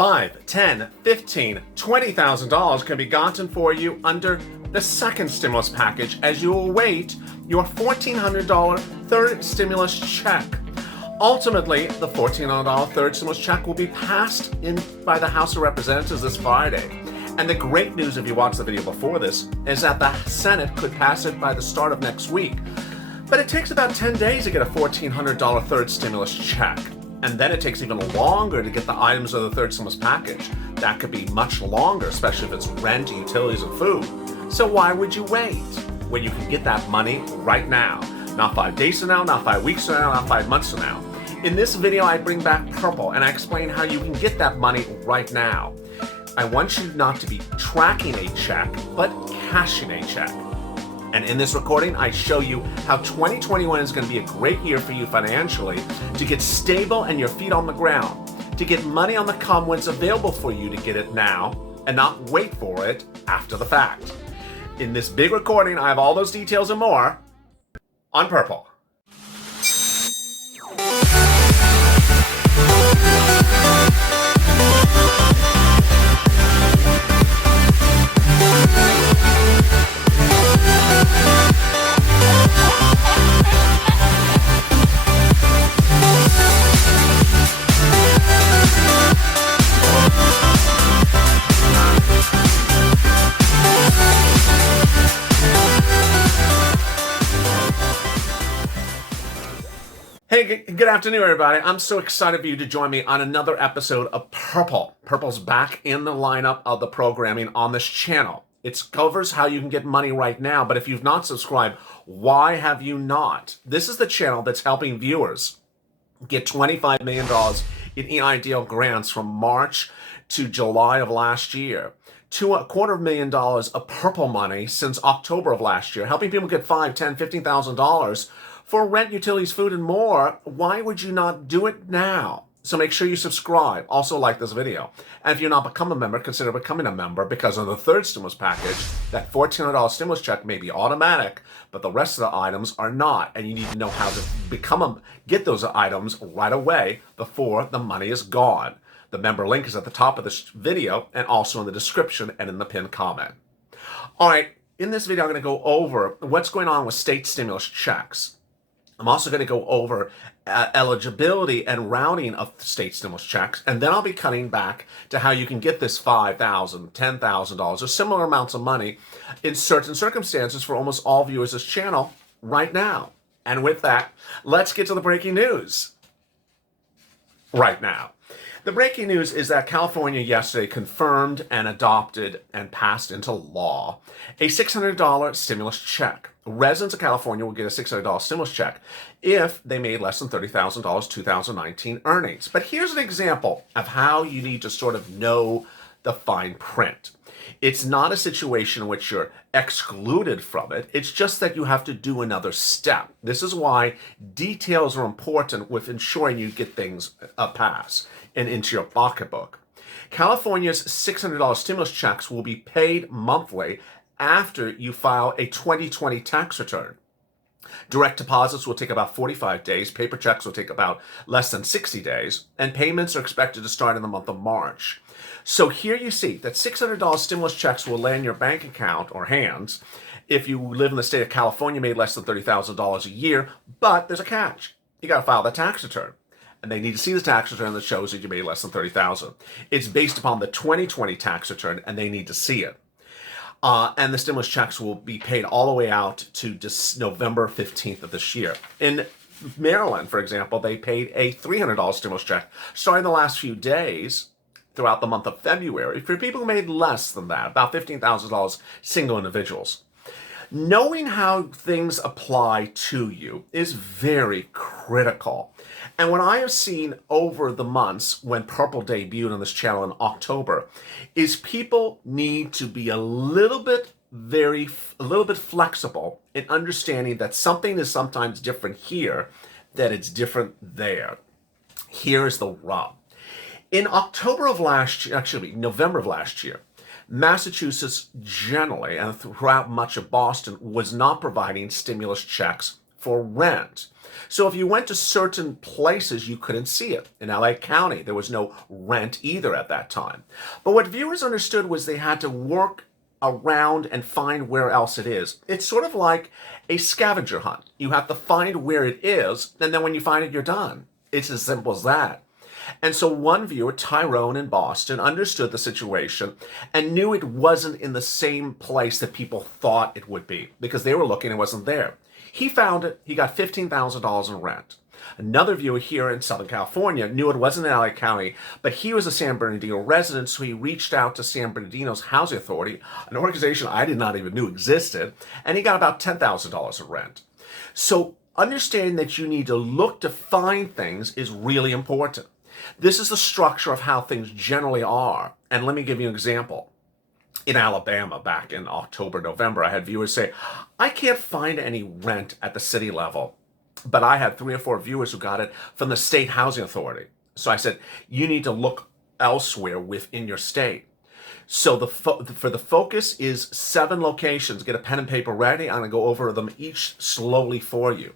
$5, $10, $15, $20,000 can be gotten for you under the second stimulus package as you await your $1,400 third stimulus check. Ultimately, the $1,400 third stimulus check will be passed in by the House of Representatives this Friday. And the great news, if you watched the video before this, is that the Senate could pass it by the start of next week. But it takes about 10 days to get a $1,400 third stimulus check. And then it takes even longer to get the items of the third stimulus package. That could be much longer, especially if it's rent, utilities, and food. So why would you wait when you can get that money right now? Not 5 days from now, not 5 weeks from now, not 5 months from now. In this video, I bring back Purple and I explain how you can get that money right now. I want you not to be tracking a check, but cashing a check. And in this recording, I show you how 2021 is going to be a great year for you financially to get stable and your feet on the ground, to get money on the come when it's available for you to get it now and not wait for it after the fact. In this big recording, I have all those details and more on Purple. Hey, good afternoon, everybody. I'm so excited for you to join me on another episode of Purple. Purple's back in the lineup of the programming on this channel. It covers how you can get money right now, but if you've not subscribed, why have you not? This is the channel that's helping viewers get $25 million in EIDL grants from March to July of last year, to $250,000 of Purple money since October of last year, helping people get $5,000, $10,000, $15,000 for rent, utilities, food, and more. Why would you not do it now? So make sure you subscribe. Also like this video. And if you're not become a member, consider becoming a member because of the third stimulus package. That $1,400 stimulus check may be automatic, but the rest of the items are not. And you need to know how to get those items right away before the money is gone. The member link is at the top of this video and also in the description and in the pinned comment. All right, in this video, I'm going to go over what's going on with state stimulus checks. I'm also going to go over eligibility and routing of state stimulus checks, and then I'll be cutting back to how you can get this $5,000, $10,000, or similar amounts of money in certain circumstances for almost all viewers of this channel right now. And with that, let's get to the breaking news right now. The breaking news is that California yesterday confirmed and adopted and passed into law a $600 stimulus check. Residents of California will get a $600 stimulus check if they made less than $30,000 2019 earnings. But here's an example of how you need to sort of know the fine print. It's not a situation in which you're excluded from it. It's just that you have to do another step. This is why details are important with ensuring you get things passed and into your pocketbook. California's $600 stimulus checks will be paid monthly after you file a 2020 tax return. Direct deposits will take about 45 days, paper checks will take about less than 60 days, and payments are expected to start in the month of March. So here you see that $600 stimulus checks will land in your bank account or hands if you live in the state of California, made less than $30,000 a year, but there's a catch. You got to file the tax return. And they need to see the tax return that shows that you made less than $30,000. It's based upon the 2020 tax return, and they need to see it. And the stimulus checks will be paid all the way out to November 15th of this year. In Maryland, for example, they paid a $300 stimulus check starting the last few days throughout the month of February for people who made less than that, about $15,000 single individuals. Knowing how things apply to you is very critical. And what I have seen over the months when Purple debuted on this channel in October is people need to be a little bit flexible in understanding that something is sometimes different here, that it's different there. Here is the rub. In November of last year, Massachusetts generally, and throughout much of Boston, was not providing stimulus checks for rent. So if you went to certain places, you couldn't see it. In LA County, there was no rent either at that time. But what viewers understood was they had to work around and find where else it is. It's sort of like a scavenger hunt. You have to find where it is, and then when you find it, you're done. It's as simple as that. And so one viewer, Tyrone in Boston, understood the situation and knew it wasn't in the same place that people thought it would be because they were looking and it wasn't there. He found it. He got $15,000 in rent. Another viewer here in Southern California knew it wasn't in LA County, but he was a San Bernardino resident, so he reached out to San Bernardino's Housing Authority, an organization I did not even know existed, and he got about $10,000 in rent. So understanding that you need to look to find things is really important. This is the structure of how things generally are. And let me give you an example. In Alabama, back in October, November, I had viewers say, I can't find any rent at the city level. But I had 3 or 4 viewers who got it from the state housing authority. So I said, you need to look elsewhere within your state. So for the focus is 7 locations. Get a pen and paper ready. I'm going to go over them each slowly for you.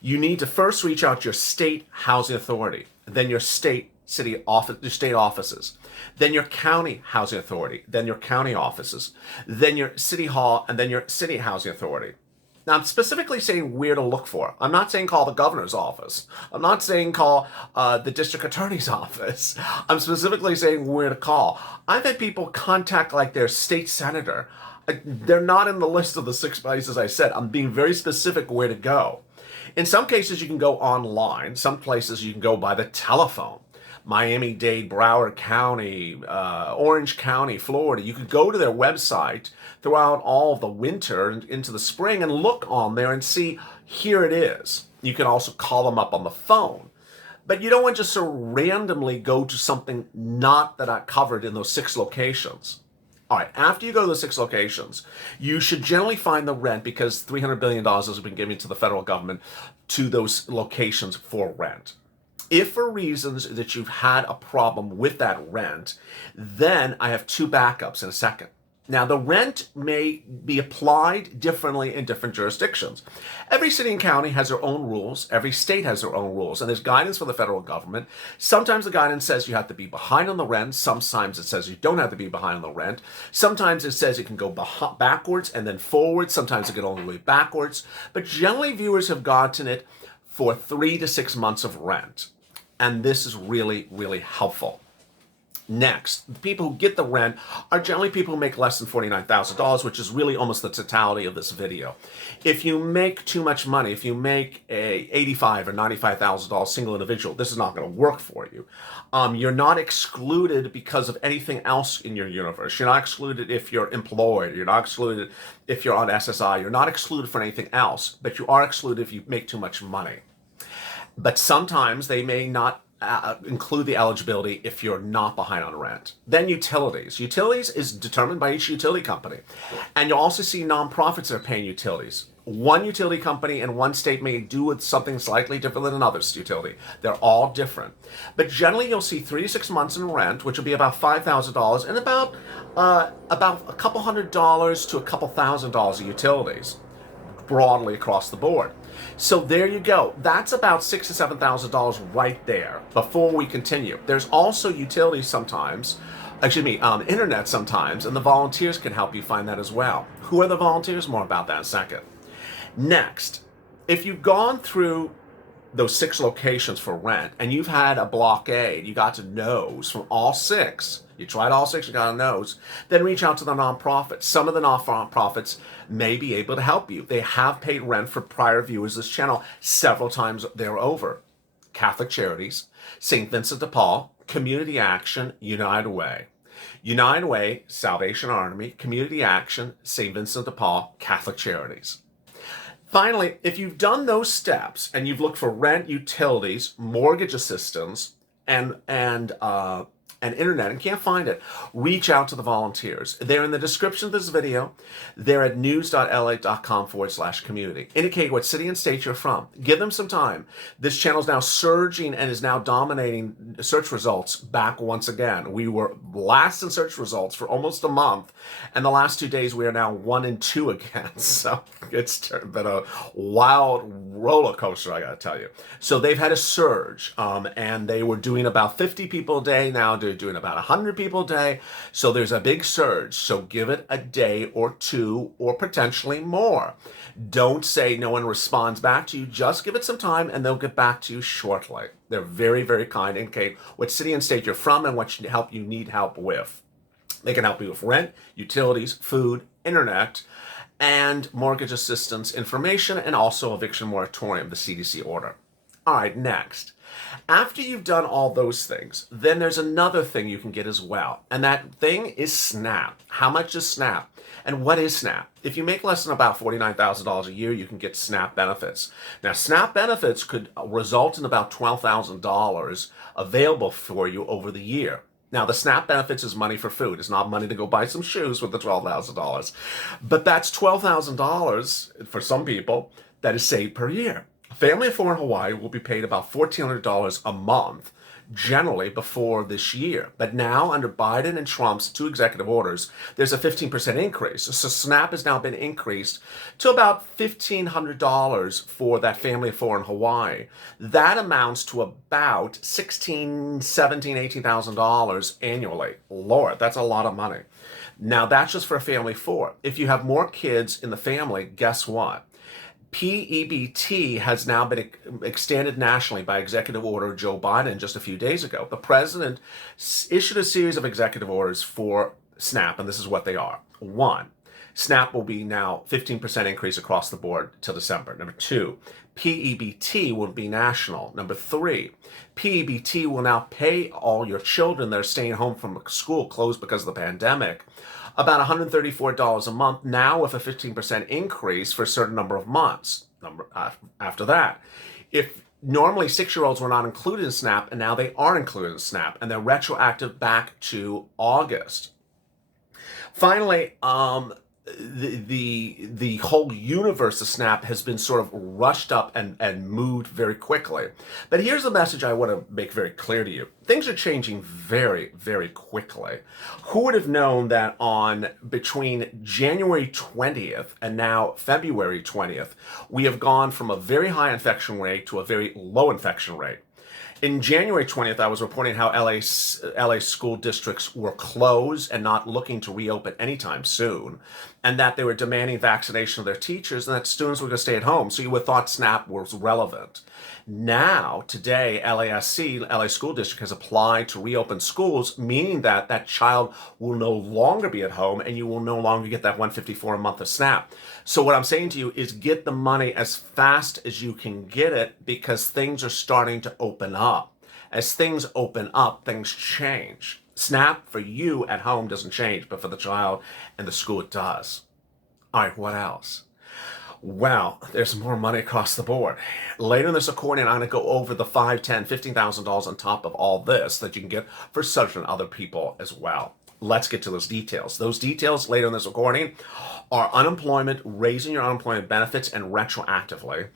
You need to first reach out to your state housing authority, then your state offices, then your county housing authority, then your county offices, then your city hall, and then your city housing authority. Now, I'm specifically saying where to look for. I'm not saying call the governor's office. I'm not saying call the district attorney's office. I'm specifically saying where to call. I've had people contact like their state senator. They're not in the list of the 6 places I said. I'm being very specific where to go. In some cases, you can go online. Some places you can go by the telephone. Miami-Dade, Broward County, Orange County, Florida. You could go to their website throughout all the winter and into the spring and look on there and see, here it is. You can also call them up on the phone. But you don't want to just sort of randomly go to something not that I covered in those 6 locations. All right, after you go to the 6 locations, you should generally find the rent because $300 billion has been given to the federal government to those locations for rent. If for reasons that you've had a problem with that rent, then I have 2 backups in a second. Now, the rent may be applied differently in different jurisdictions. Every city and county has their own rules. Every state has their own rules. And there's guidance for the federal government. Sometimes the guidance says you have to be behind on the rent. Sometimes it says you don't have to be behind on the rent. Sometimes it says it can go backwards and then forward. Sometimes it can only go backwards. But generally, viewers have gotten it for 3 to 6 months of rent. And this is really, really helpful. Next, the people who get the rent are generally people who make less than $49,000, which is really almost the totality of this video. If you make too much money, if you make a $85,000 or $95,000 single individual, this is not going to work for you. You're not excluded because of anything else in your universe. You're not excluded if you're employed. You're not excluded if you're on SSI. You're not excluded for anything else, but you are excluded if you make too much money. But sometimes they may not include the eligibility if you're not behind on rent. Then utilities. Utilities is determined by each utility company. And you'll also see nonprofits that are paying utilities. One utility company in one state may do with something slightly different than another utility. They're all different. But generally you'll see 3 to 6 months in rent, which will be about $5,000 and about a couple $100 to a couple $1,000 of utilities broadly across the board. So there you go. That's about $6,000 to $7,000 right there before we continue. There's also utilities sometimes, internet sometimes, and the volunteers can help you find that as well. Who are the volunteers? More about that in a second. Next, if you've gone through those 6 locations for rent and you've had a blockade, you got to no's from all 6, you tried all 6, you got a no's, then reach out to the nonprofits. Some of the nonprofits may be able to help you. They have paid rent for prior viewers of this channel several times they're over. Catholic Charities, St. Vincent de Paul, Community Action, United Way. United Way, Salvation Army, Community Action, St. Vincent de Paul, Catholic Charities. Finally, if you've done those steps and you've looked for rent, utilities, mortgage assistance, and and internet and can't find it, reach out to the volunteers. They're in the description of this video. They're at news.lalate.com/community. Indicate what city and state you're from. Give them some time. This channel is now surging and is now dominating search results back once again. We were last in search results for almost a month, and the last 2 days we are now 1 and 2 again. So it's been a wild roller coaster, I gotta tell you. So they've had a surge, and they were doing about 50 people a day. Now they're doing about 100 people a day. So there's a big surge. So give it a day or two or potentially more. Don't say no one responds back to you. Just give it some time and they'll get back to you shortly. They're very, very kind. Indicate what city and state you're from and what help you need help with. They can help you with rent, utilities, food, internet, and mortgage assistance information, and also eviction moratorium, the CDC order. All right, next. After you've done all those things, then there's another thing you can get as well. And that thing is SNAP. How much is SNAP? And what is SNAP? If you make less than about $49,000 a year, you can get SNAP benefits. Now, SNAP benefits could result in about $12,000 available for you over the year. Now, the SNAP benefits is money for food. It's not money to go buy some shoes with the $12,000. But that's $12,000 for some people that is saved per year. A family of 4 in Hawaii will be paid about $1,400 a month, generally before this year. But now, under Biden and Trump's 2 executive orders, there's a 15% increase. So SNAP has now been increased to about $1,500 for that family of 4 in Hawaii. That amounts to about $16,000, $17,000, $18,000 annually. Lord, that's a lot of money. Now, that's just for a family of 4. If you have more kids in the family, guess what? PEBT has now been extended nationally by executive order Joe Biden just a few days ago. The president issued a series of executive orders for SNAP, and this is what they are. 1, SNAP will be now 15% increase across the board till December. Number 2, PEBT will be national. Number 3, PEBT will now pay all your children that are staying home from school closed because of the pandemic about $134 a month, now with a 15% increase for a certain number of months. After that, if normally 6-year-olds were not included in SNAP, and now they are included in SNAP, and they're retroactive back to August. Finally, the whole universe of SNAP has been sort of rushed up and moved very quickly. But here's the message I want to make very clear to you. Things are changing very, very quickly. Who would have known that between January 20th and now February 20th, we have gone from a very high infection rate to a very low infection rate? In January 20th, I was reporting how LA school districts were closed and not looking to reopen anytime soon, and that they were demanding vaccination of their teachers and that students were going to stay at home. So you would have thought SNAP was relevant. Now, today, LASC, LA School District, has applied to reopen schools, meaning that that child will no longer be at home and you will no longer get that $154 a month of SNAP. So what I'm saying to you is get the money as fast as you can get it, because things are starting to open up. As things open up, things change. SNAP for you at home doesn't change, but for the child and the school it does. All right, what else? Well, there's more money across the board. Later in this recording, I'm going to go over the $5,000, $10,000, $15,000 on top of all this that you can get for certain other people as well. Let's get to those details. Those details later in this recording are unemployment, raising your unemployment benefits and retroactively,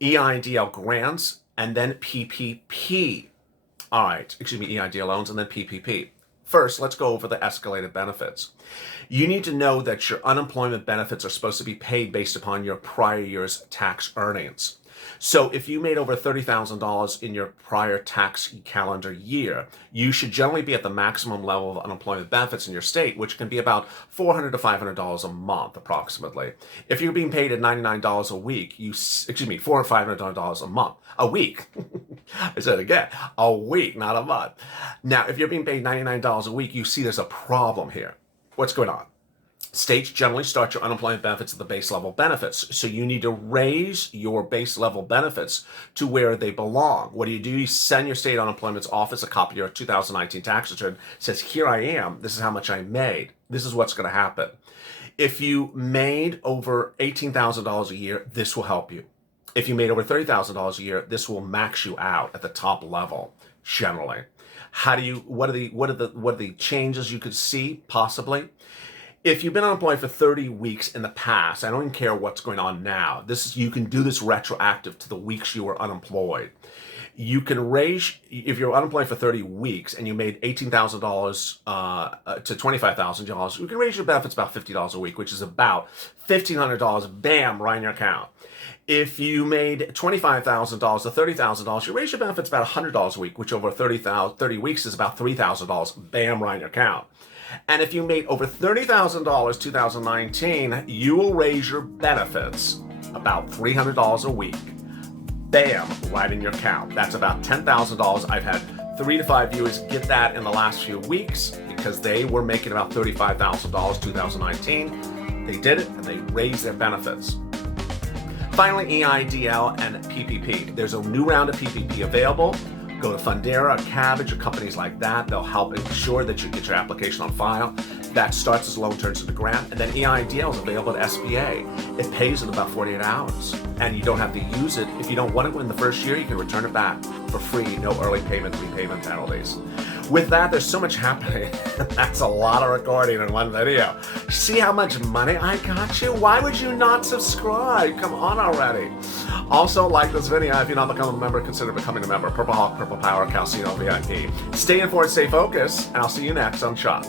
EIDL grants, and then PPP. All right, EIDL loans and then PPP. First, let's go over the escalated benefits. You need to know that your unemployment benefits are supposed to be paid based upon your prior year's tax earnings. So if you made over $30,000 in your prior tax calendar year, you should generally be at the maximum level of unemployment benefits in your state, which can be about $400 to $500 a month, approximately. If you're being paid at $99 a week, $400 or $500 a month, a week. I said it again, a week, not a month. Now, if you're being paid $99 a week, you see there's a problem here. What's going on? States generally start your unemployment benefits at the base level benefits. So you need to raise your base level benefits to where they belong. What do? You send your state unemployment's office a copy of your 2019 tax return. It says, here I am. This is how much I made. This is what's going to happen. If you made over $18,000 a year, this will help you. If you made over $30,000 a year, this will max you out at the top level, generally. what are the changes you could see possibly? If you've been unemployed for 30 weeks in the past, I don't even care what's going on now. You can do this retroactive to the weeks you were unemployed. You can raise, if you're unemployed for 30 weeks and you made $18,000 to $25,000, you can raise your benefits about $50 a week, which is about $1,500, bam, right in your account. If you made $25,000 to $30,000, you raise your benefits about $100 a week, which over 30 weeks is about $3,000, bam, right in your account. And if you made over $30,000 2019, you will raise your benefits about $300 a week. Bam, right in your account. That's about $10,000. I've had 3 to 5 viewers get that in the last few weeks because they were making about $35,000 2019. They did it and they raised their benefits. Finally, EIDL and PPP. There's a new round of PPP available. Go to Fundera, Cabbage, or companies like that. They'll help ensure that you get your application on file. That starts as a loan, turns into a grant. And then EIDL is available at SBA. It pays in about 48 hours. And you don't have to use it. If you don't want it in the first year, you can return it back for free. No early payment, repayment penalties. With that, there's so much happening. That's a lot of recording in one video. See how much money I got you? Why would you not subscribe? Come on already. Also, like this video. If you're not becoming a member, consider becoming a member. Purple Hawk, Purple Power, Calcino VIP. Stay informed, stay focused, and I'll see you next on Chuck.